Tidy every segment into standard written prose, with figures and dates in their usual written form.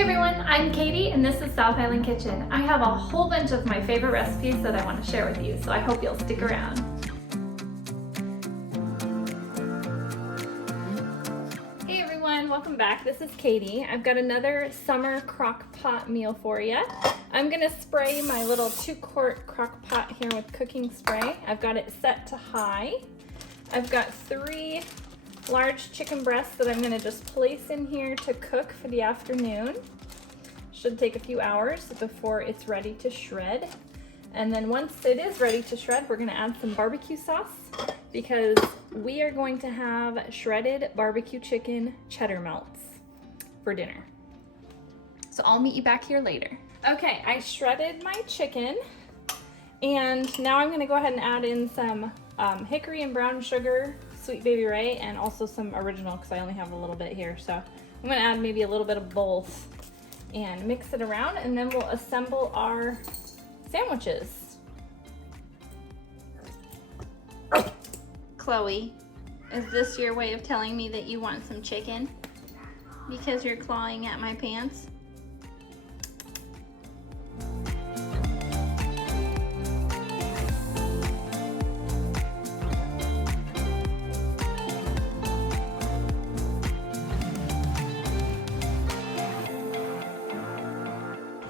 Hey everyone, I'm Katie and this is South Island Kitchen. I have a whole bunch of my favorite recipes that I want to share with you, so I hope you'll stick around. Hey everyone, welcome back. This is Katie. I've got another summer crock pot meal for you. I'm going to spray my little 2-quart crock pot here with cooking spray. I've got it set to high. I've got 3 large chicken breasts that I'm going to just place in here to cook for the afternoon. Should take a few hours before it's ready to shred. And then once it is ready to shred, we're going to add some barbecue sauce because we are going to have shredded barbecue chicken cheddar melts for dinner. So I'll meet you back here later. Okay, I shredded my chicken and now I'm going to go ahead and add in some hickory and brown sugar, Sweet Baby Ray, and also some original because I only have a little bit here. So I'm going to add maybe a little bit of both and mix it around, and then we'll assemble our sandwiches. Chloe, is this your way of telling me that you want some chicken? Because you're clawing at my pants?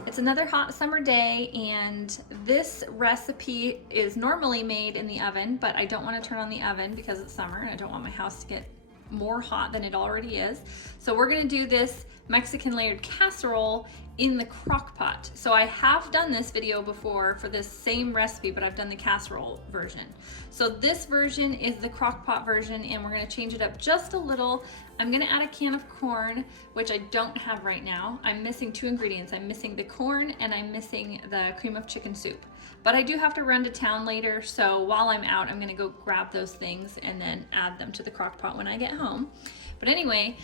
It's another hot summer day, and this recipe is normally made in the oven, but I don't want to turn on the oven because it's summer and I don't want my house to get more hot than it already is. So we're going to do this Mexican layered casserole in the crock pot. So I have done this video before for this same recipe, but I've done the casserole version. So this version is the crock pot version, and we're going to change it up just a little. I'm going to add a can of corn, which I don't have right now. I'm missing 2 ingredients. I'm missing the corn and I'm missing the cream of chicken soup. But I do have to run to town later, so while I'm out, I'm going to go grab those things and then add them to the crock pot when I get home. But anyway,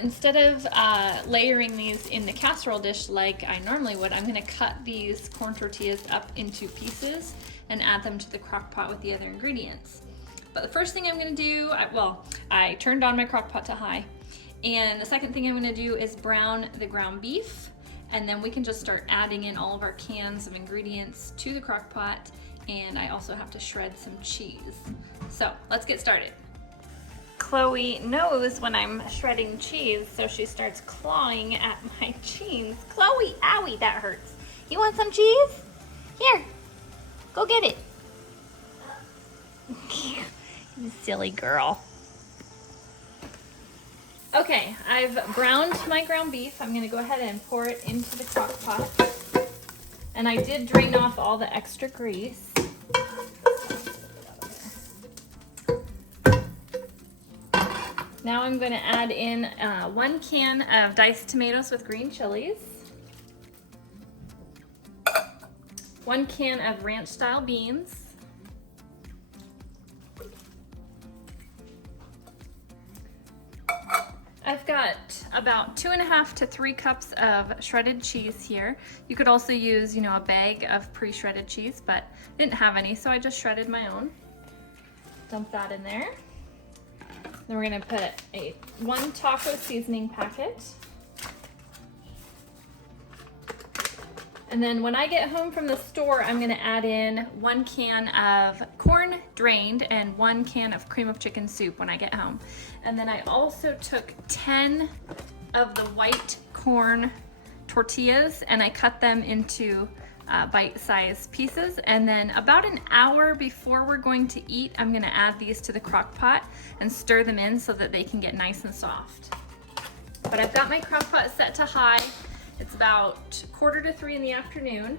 instead of layering these in the casserole dish like I normally would, I'm going to cut these corn tortillas up into pieces and add them to the crock pot with the other ingredients. But the first thing I'm going to do, I turned on my crock pot to high. And the second thing I'm going to do is brown the ground beef. And then we can just start adding in all of our cans of ingredients to the crock pot. And I also have to shred some cheese. So let's get started. Chloe knows when I'm shredding cheese, so she starts clawing at my cheese. Chloe, owie, that hurts. You want some cheese? Here, go get it. You silly girl. Okay, I've browned my ground beef. I'm gonna go ahead and pour it into the crock pot. And I did drain off all the extra grease. Now I'm going to add in 1 can of diced tomatoes with green chilies, 1 can of ranch style beans, I've got about 2.5 to 3 cups of shredded cheese here. You could also use, a bag of pre-shredded cheese, but I didn't have any, so I just shredded my own. Dump that in there. Then we're gonna put 1 taco seasoning packet. And then when I get home from the store, I'm gonna add in 1 can of corn drained and 1 can of cream of chicken soup when I get home. And then I also took 10 of the white corn tortillas and I cut them into bite-sized pieces, and then about an hour before we're going to eat, I'm going to add these to the crock pot and stir them in so that they can get nice and soft. But I've got my crock pot set to high. It's about 2:45 in the afternoon.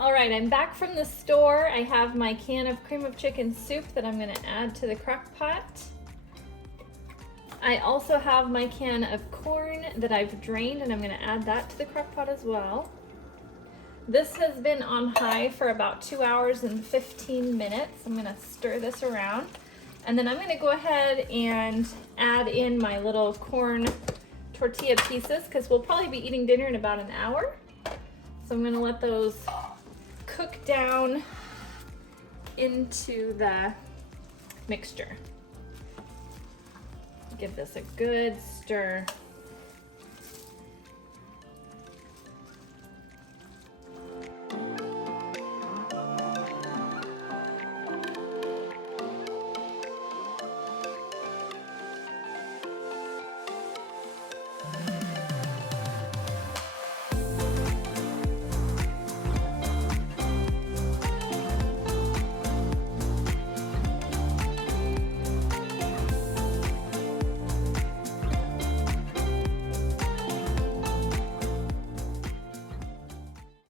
All right, I'm back from the store. I have my can of cream of chicken soup that I'm going to add to the crock pot. I also have my can of corn that I've drained, and I'm going to add that to the crock pot as well. This has been on high for about 2 hours and 15 minutes. I'm gonna stir this around. And then I'm gonna go ahead and add in my little corn tortilla pieces because we'll probably be eating dinner in about an hour. So I'm gonna let those cook down into the mixture. Give this a good stir.